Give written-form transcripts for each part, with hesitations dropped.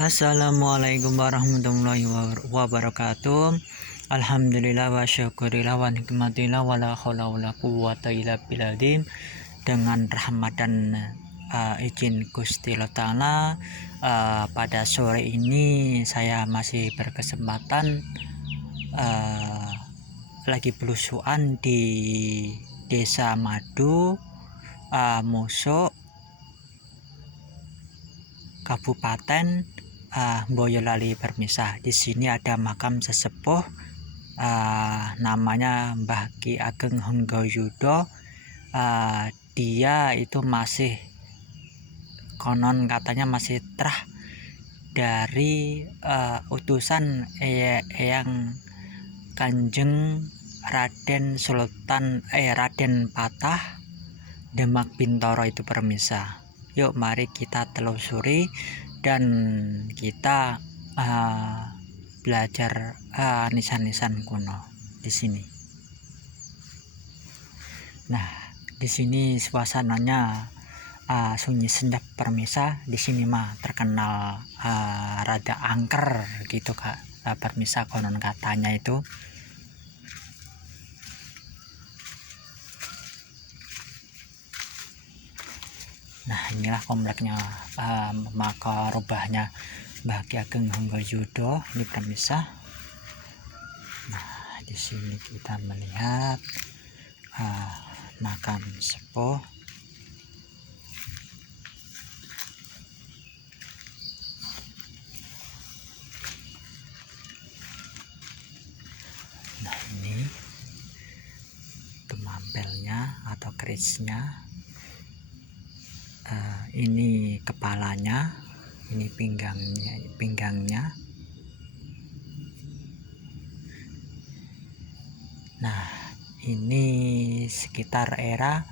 Assalamualaikum warahmatullahi wabarakatuh. Alhamdulillah wa syukurillah wa nikmatillah wa la haula wa la quwwata illa billah. Dengan rahmat dan izin Gusti Allah Ta'ala, pada sore ini saya masih berkesempatan lagi belusuan di Desa Madu, Muso, Kabupaten Boyolali Permisa. Di sini ada makam sesepuh namanya Mbah Ki Ageng Honggoyudo. Dia itu masih konon katanya masih terah dari utusan Eyang Kanjeng Raden Patah Demak Bintoro itu Permisa. Yuk mari kita telusuri dan kita belajar nisan-nisan kuno di sini. Nah, di sini suasananya sunyi senyap Permisa. Di sini mah terkenal rada angker gitu Kak, Permisa, konon katanya itu. Nah, inilah kompleknya maka rubahnya Mbah Ki Ageng Honggoyudo ini Permisa. Nah, di sini kita melihat makam sepuh. Nah, ini temampelnya atau kerisnya. Ini kepalanya, ini pinggangnya. Nah, ini sekitar era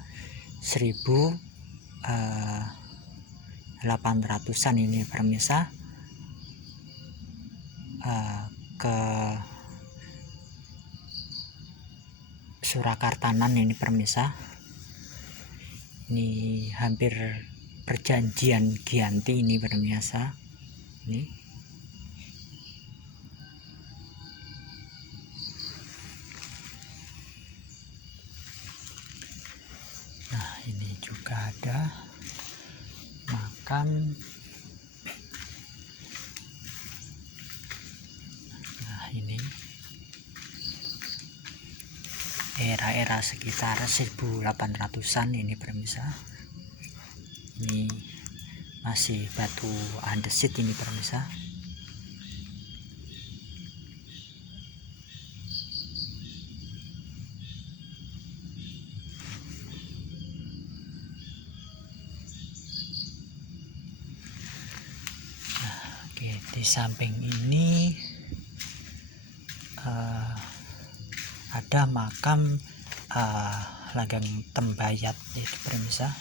1800-an ini Permisa. Ke Surakartanan ini Permisa. Ini hampir perjanjian Giyanti ini Permisa. Ini nah, ini juga ada makam. Nah, ini era-era sekitar 1800-an ini Permisa. Ini masih batu andesit ini Permisa. Nah, oke, di samping ini ada makam Langgeng Tembayat itu Permisa.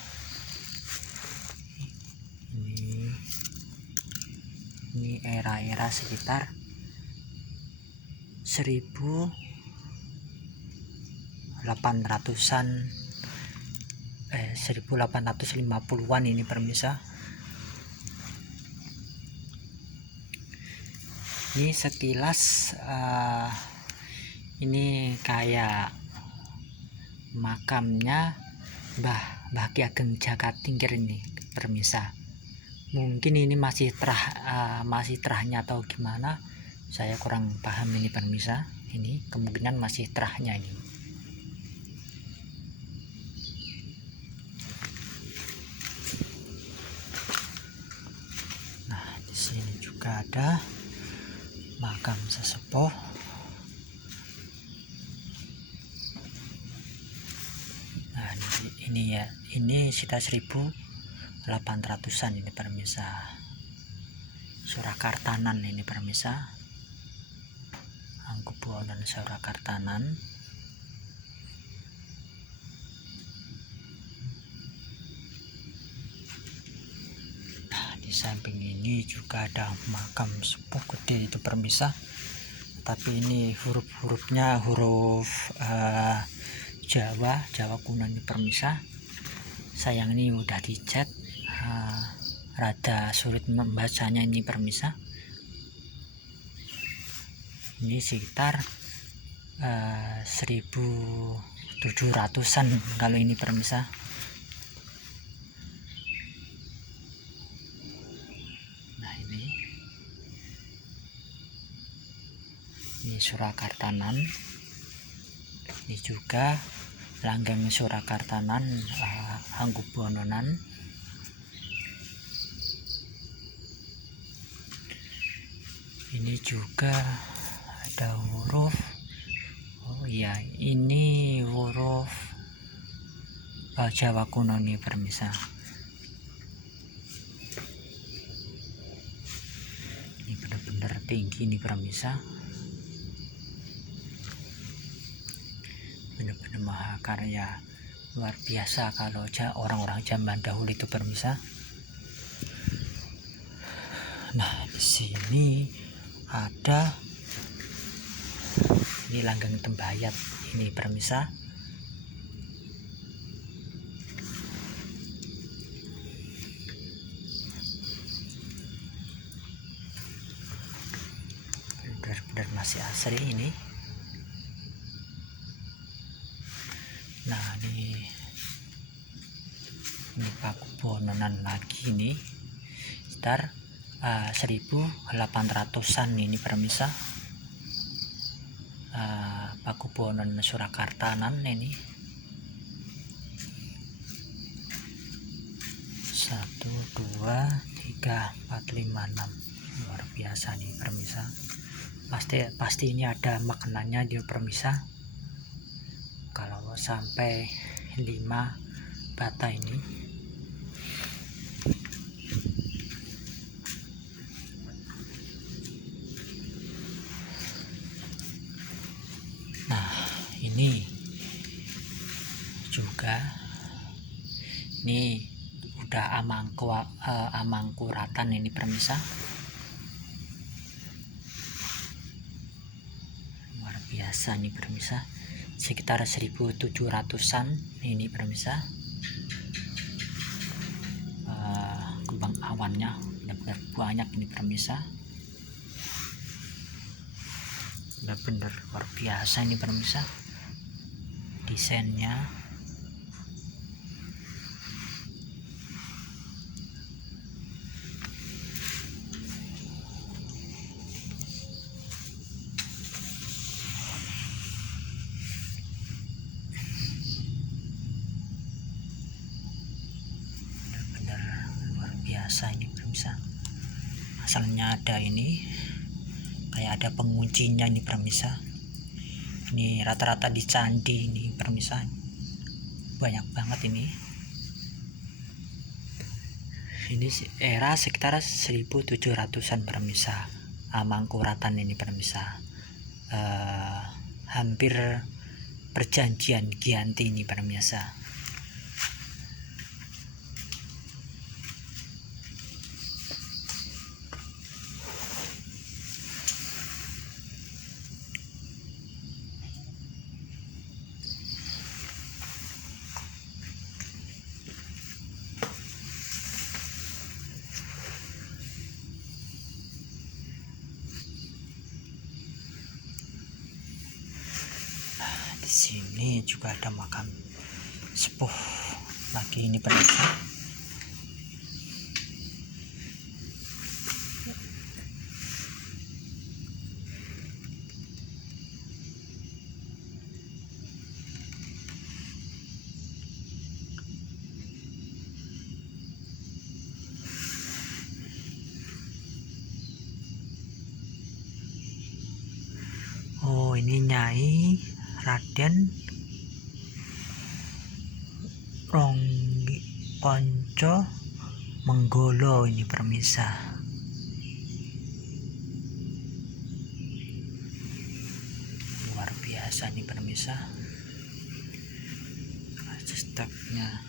Ini era-era sekitar 1800-an 1850-an ini Permisa. Ini sekilas ini kayak makamnya Mbah Ki Ageng Jakatingkir ini Permisa. Mungkin ini masih terahnya atau gimana, saya kurang paham ini Permisa. Ini kemungkinan masih terahnya ini. Nah, di sini juga ada makam sesepuh. Nah, ini ya, ini sekitar 1800-an ini Permisa. Surakartanan ini Permisa. Angkubuonan Surakartanan. Nah, di samping ini juga ada makam sepuh gede itu Permisa. Tapi ini huruf-hurufnya huruf Jawa kuno ini Permisa. Sayang ini udah dicat rada sulit membacanya ini permisa. Ini sekitar 1700-an kalau ini permisa. Nah ini Surakartanan. Ini juga langgeng Surakartanan, Hanggubononan. Ini juga ada huruf, oh iya, ini huruf Jawa kuno nih permisa. Ini benar-benar tinggi nih permisa, benar-benar mahakarya, luar biasa kalau orang-orang zaman dahulu itu permisa. Nah di sini ada ini langgeng Tembayat ini permisa. Benar-benar masih asri ini. Nah ini Pakubononan lagi nih, sekitar 1800-an ini permisa. Pakubonon Surakartanan ini 1, 2, 3, 4, 5, 6, luar biasa nih permisa. Pasti ini ada maknanya di permisa. Kalau sampai 5 bata ini. Nah ini juga ini udah Amangkuratan ini permisa. Luar biasa nih permisa, sekitar 1700-an ini permisa. Kembang awannya benar-benar banyak ini permisa, benar-benar luar biasa ini permisa desainnya. Benar-benar luar biasa ini permisa. Asalnya ada ini kayak ada penguncinya ini permisa. Ini rata-rata di candi ini permisa, banyak banget ini. Ini era sekitar 1700-an permisa. Amangkuratan ini permisa, hampir perjanjian Giyanti ini permisa. Di sini juga ada makam sepuh lagi ini permisa. Oh ini Nyai Raden Ronggipanca Menggolo ini permisa. Luar biasa nih permisa, stepnya.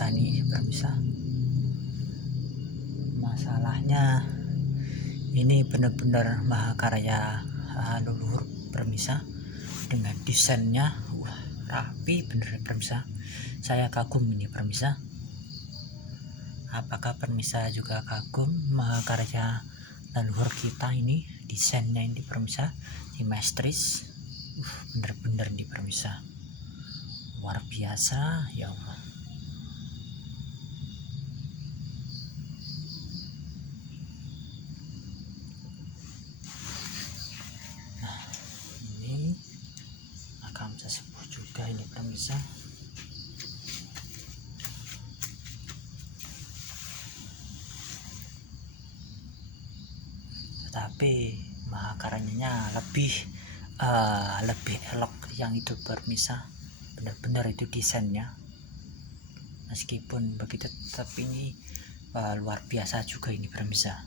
biasa nih permisa. Masalahnya ini benar-benar mahakarya leluhur permisa, dengan desainnya wah rapi bener permisa. Saya kagum ini permisa. Apakah permisa juga kagum mahakarya leluhur kita ini, desainnya ini permisa, simetris, bener-bener nih permisa, luar biasa ya Allah. Nah ini makam sesepuh juga ini permisa. Tetapi mahakaryanya lebih elok yang itu permisa, benar-benar itu desainnya. Meskipun begitu tetap ini luar biasa juga ini permisa.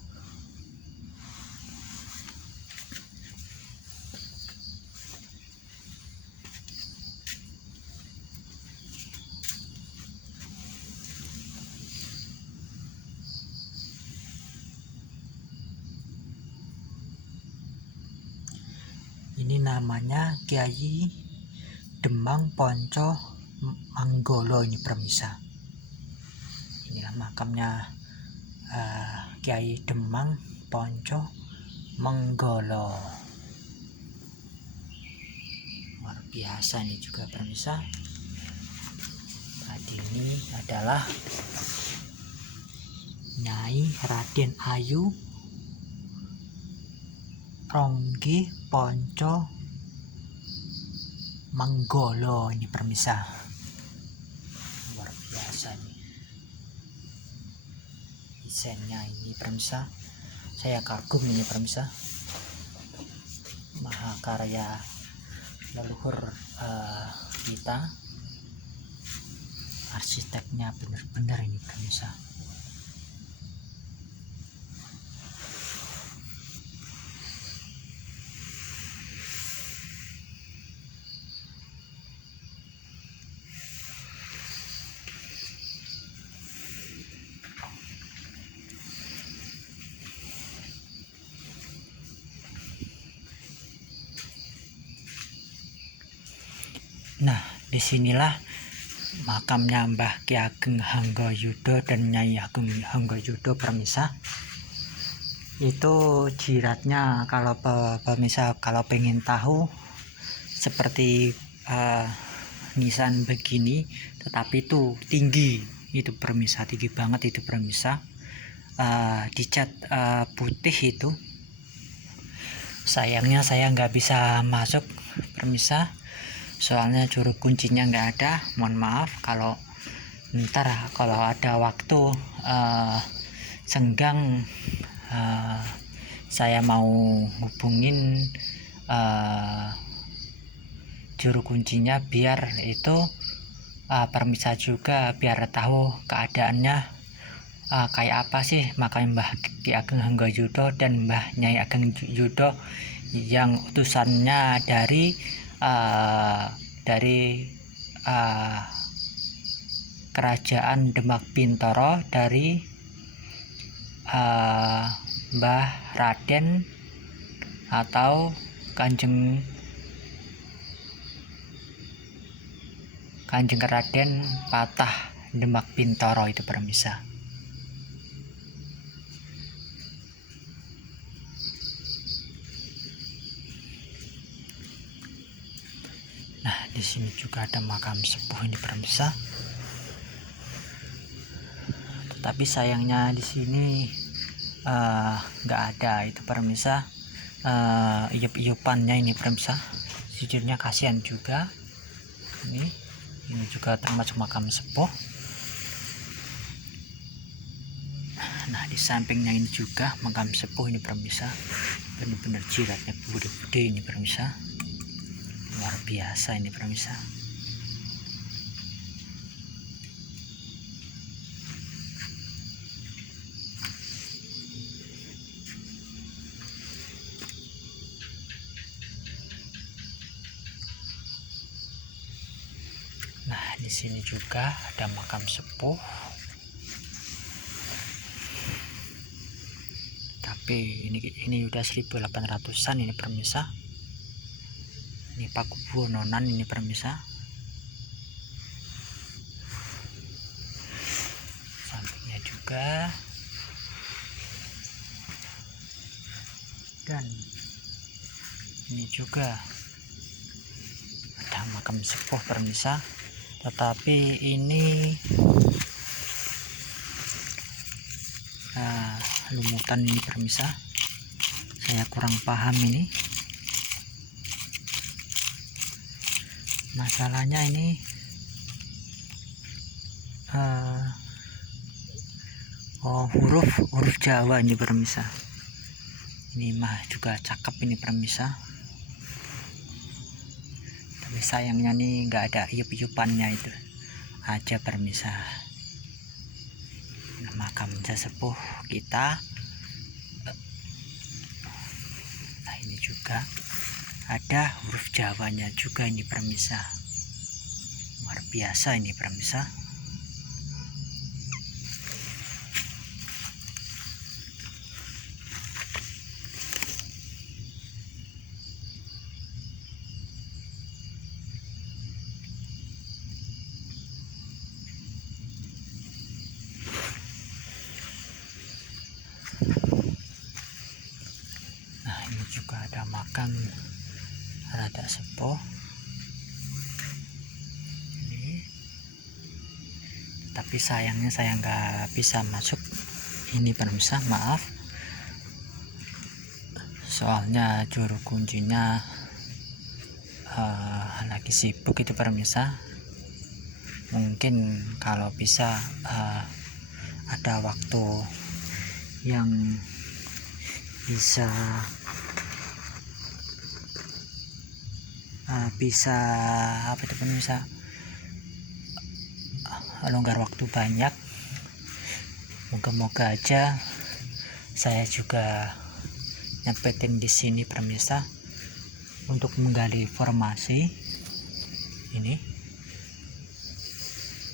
Ini namanya Kiai Demang Ponco Manggolo ini permisa. Inilah makamnya Kiai Demang Ponco Manggolo, luar biasa ini juga permisa. Tadi ini adalah Nyai Raden Ayu Ronggi Ponco Manggolo ini permisa, luar biasa nih desainnya ini permisa. Saya kagum ini permisa, mahakarya leluhur kita, arsiteknya benar-benar ini permisa. Nah, disinilah makamnya Mbah Ki Ageng Hanggayuda dan Nyai Ageng Hanggayuda permisa. Itu jiratnya kalau pemirsa kalau pengen tahu seperti nisan begini, tetapi itu tinggi itu permisa, tinggi banget itu permisa. Dicat putih itu. Sayangnya saya nggak bisa masuk permisa, soalnya juru kuncinya nggak ada. Mohon maaf kalau ntar kalau ada waktu senggang saya mau hubungin juru kuncinya biar itu permisa juga biar tahu keadaannya kayak apa sih makam Mbah Ki Ageng Hanggayuda dan Mbah Nyai Ageng Yuda yang utusannya dari kerajaan Demak Bintoro, dari Mbah Raden atau Kanjeng Raden Patah Demak Bintoro itu permisa. Nah, di sini juga ada makam sepuh ini permisa. Tetapi sayangnya di sini nggak ada itu permisa iup-iupannya ini permisa. Sejujurnya kasihan juga. Ini juga termasuk makam sepuh. Nah, di sampingnya ini juga makam sepuh ini permisa. Benar-benar jiratnya gede-gede ini permisa. Luar biasa ini permisa. Nah, Di sini juga ada makam sepuh, tapi ini udah 1800-an ini permisa. Ini Pakubuwonan ini permisa. Sampingnya juga. Dan ini juga ada makam sepuh permisa, tetapi ini lumutan ini permisa, saya kurang paham ini masalahnya. Ini huruf Jawa ini permisa. Ini mah juga cakep ini permisa, tapi sayangnya nih nggak ada iup-iupannya itu aja permisa. Makam sesepuh kita. Nah ini juga ada huruf Jawanya juga ini permisa, luar biasa ini permisa. Nah ini juga ada makam rada sepuh ini, tapi sayangnya saya nggak bisa masuk ini permisa, maaf, soalnya juru kuncinya lagi sibuk itu permisa. Mungkin kalau bisa ada waktu yang bisa apa itu bisa longgar waktu banyak, moga-moga aja saya juga nyempetin di sini permisa untuk menggali informasi ini.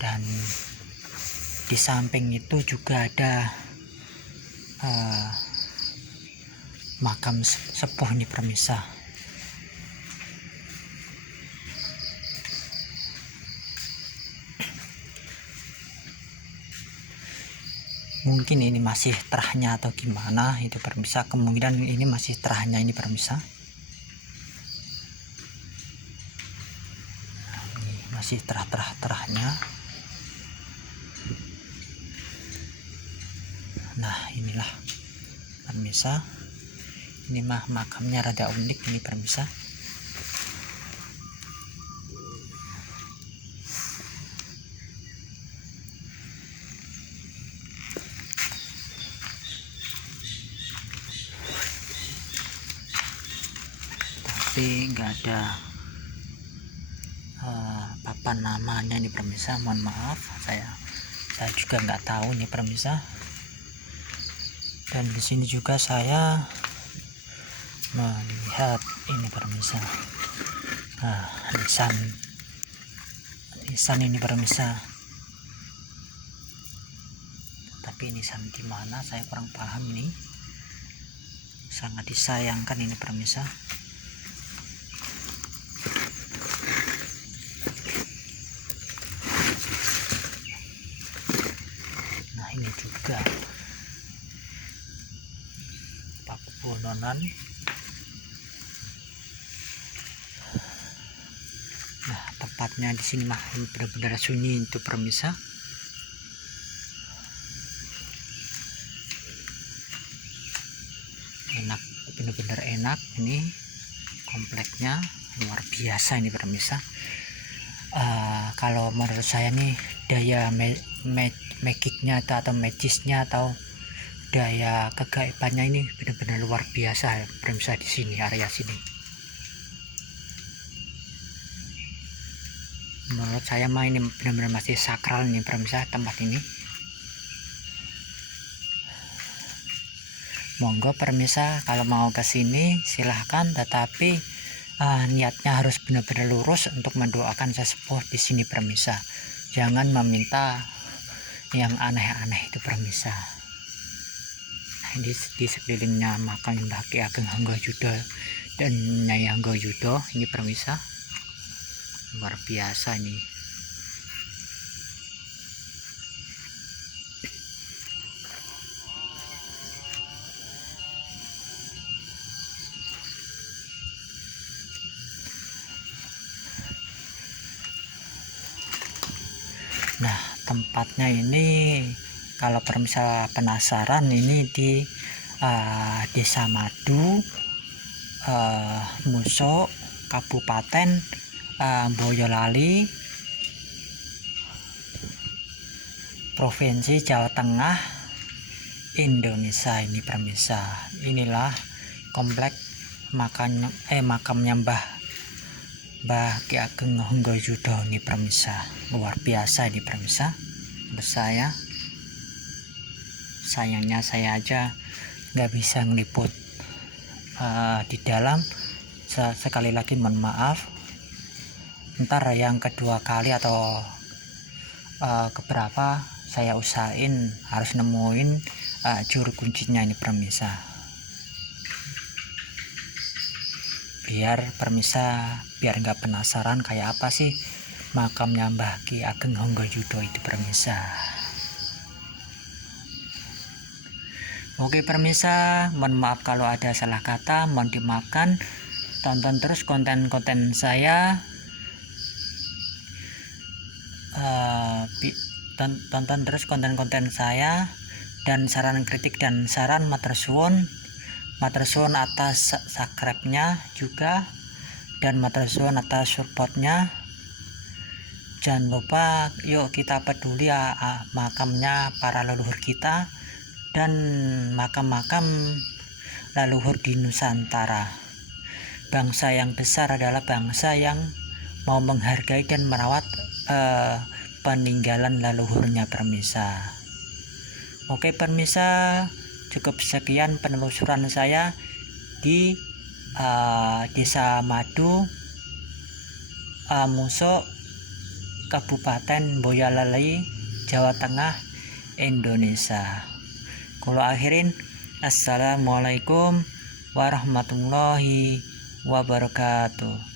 Dan di samping itu juga ada makam sepuh ini permisa. Mungkin ini masih terahnya atau gimana itu permisa, kemungkinan ini masih terahnya ini permisa. Nah, ini masih terahnya. Nah inilah permisa, ini mah makamnya rada unik ini permisa. Tapi nggak ada papan namanya ini permisa, mohon maaf, saya juga nggak tahu nih permisa. Dan di sini juga saya melihat ini permisa, nisan ini permisa, tapi nisan di mana saya kurang paham ini, sangat disayangkan ini permisa. Nah ini juga Pakubuwonan. Nah tempatnya di sini mah benar-benar sunyi itu permisa. Enak, benar-benar enak ini kompleknya, luar biasa ini permisa. Kalau menurut saya nih daya magicnya atau magisnya atau daya kegaibannya ini benar-benar luar biasa permisa di sini, area sini. Menurut saya mah ini benar-benar masih sakral nih permisa tempat ini. Monggo permisa kalau mau ke sini silahkan, tetapi niatnya harus benar-benar lurus untuk mendoakan sesepuh di sini permisa. Jangan meminta yang aneh-aneh itu permisa. Nah, di sekelilingnya makam Mbah Ki Ageng Hanggayuda dan Nyai Hanggayuda ini permisa, luar biasa ini. Nah, tempatnya ini kalau permisa penasaran, ini di Desa Madu, Muso, Kabupaten Boyolali, Provinsi Jawa Tengah, Indonesia ini permisa. Inilah komplek makamnya Mbah Ki Ageng Hanggayuda ini permisa. Luar biasa ini permisa. Saya sayangnya saya aja nggak bisa ngeliput di dalam. Sekali lagi mohon maaf, ntar yang kedua kali atau keberapa saya usahain harus nemuin juru kuncinya ini permisa, biar nggak penasaran kayak apa sih makamnya Mbah Ki Ageng Hanggayuda itu permisa. Oke permisa, mohon maaf kalau ada salah kata, mohon dimaafkan. Tonton terus konten-konten saya, tonton terus konten-konten saya, dan saran kritik dan saran matur suwun atas subscribe-nya juga, dan matur suwun atas supportnya. Jangan lupa yuk kita peduli makamnya para leluhur kita dan makam-makam leluhur di Nusantara. Bangsa yang besar adalah bangsa yang mau menghargai dan merawat peninggalan leluhurnya permisa. Oke permisa, cukup sekian penelusuran saya di Desa Madu, Muso, Kabupaten Boyolali, Jawa Tengah, Indonesia. Kalau akhirin, assalamualaikum warahmatullahi wabarakatuh.